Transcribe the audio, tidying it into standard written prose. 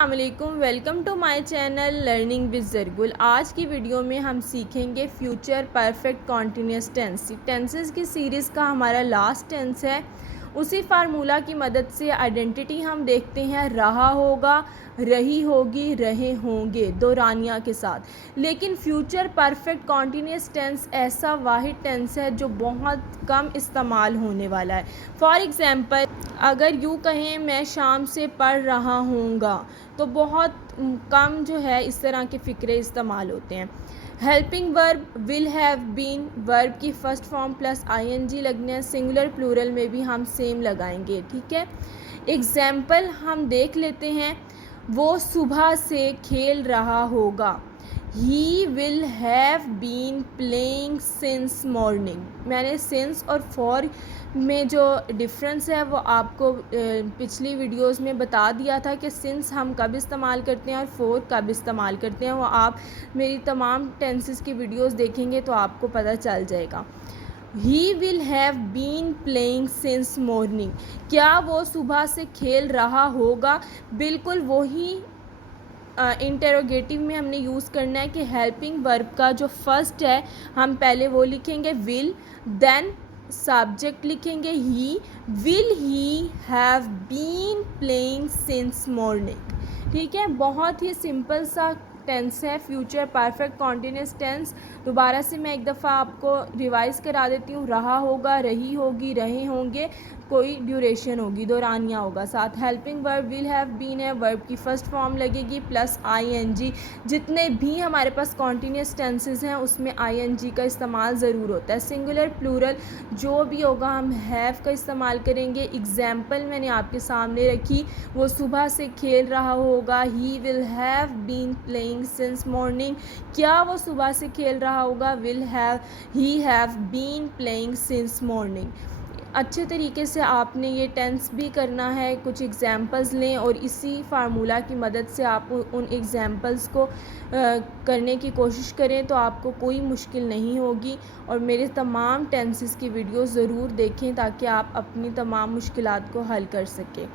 अस्सलामुअलैकुम, welcome to my channel learning with Zargul. आज की वीडियो में हम सीखेंगे future perfect continuous tense. Tenses की सीरीज़ का हमारा लास्ट टेंस है। उसी फार्मूला की मदद से आइडेंटिटी हम देखते हैं, रहा होगा, रही होगी, रहे होंगे, दौरानिया के साथ। लेकिन फ्यूचर परफेक्ट कॉन्टीन्यूअस टेंस ऐसा वाहिद टेंस है जो बहुत कम इस्तेमाल होने वाला है। फॉर एग्ज़ाम्पल, अगर यूँ कहें मैं शाम से पढ़ रहा हूँगा, तो बहुत कम जो है इस तरह के फ़िक्रे इस्तेमाल होते हैं। Helping verb will have been, verb की फ़र्स्ट फॉर्म प्लस आईएनजी लगने हैं। सिंगुलर प्लूरल में भी हम सेम लगाएंगे, ठीक है। एग्जाम्पल हम देख लेते हैं। वो सुबह से खेल रहा होगा। He will have been playing since morning. मैंने सिंस और फॉर में जो डिफरेंस है वो आपको पिछली वीडियोस में बता दिया था कि सिंस हम कब इस्तेमाल करते हैं और फॉर कब इस्तेमाल करते हैं। वो आप मेरी तमाम टेंसेस की वीडियोस देखेंगे तो आपको पता चल जाएगा। He will have been playing since morning, क्या वो सुबह से खेल रहा होगा। बिल्कुल वही इंटेरोगेटिव में हमने यूज़ करना है कि हेल्पिंग वर्ब का जो फर्स्ट है हम पहले वो लिखेंगे विल, देन सब्जेक्ट लिखेंगे ही। Will he have been playing since morning, ठीक है। बहुत ही सिंपल सा टेंस है फ्यूचर परफेक्ट कॉन्टीन्यूअस टेंस। दोबारा से मैं एक दफ़ा आपको रिवाइज़ करा देती हूँ। रहा होगा, रही होगी, रहे होंगे, कोई ड्यूरेशन होगी, दौरानिया होगा। साथ helping verb will have been है, वर्ब की फ़र्स्ट फॉर्म लगेगी प्लस आईएनजी। जितने भी हमारे पास कॉन्टीन्यूअस टेंसेस हैं उसमें आईएनजी का इस्तेमाल ज़रूर होता है। सिंगुलर प्लूरल जो भी होगा हम हैव का इस्तेमाल करेंगे। एग्जाम्पल मैंने आपके सामने रखी, वो सुबह से खेल रहा होगा। He will have been playing since morning, क्या वो सुबह से खेल रहा होगा। Will have, he have been playing since morning. अच्छे तरीके से आपने ये टेंस भी करना है। कुछ एग्ज़ाम्पल्स लें और इसी फार्मूला की मदद से आप उन एग्ज़ाम्पल्स को करने की कोशिश करें तो आपको कोई मुश्किल नहीं होगी। और मेरे तमाम टेंसेस की वीडियो ज़रूर देखें ताकि आप अपनी तमाम मुश्किलात को हल कर सकें।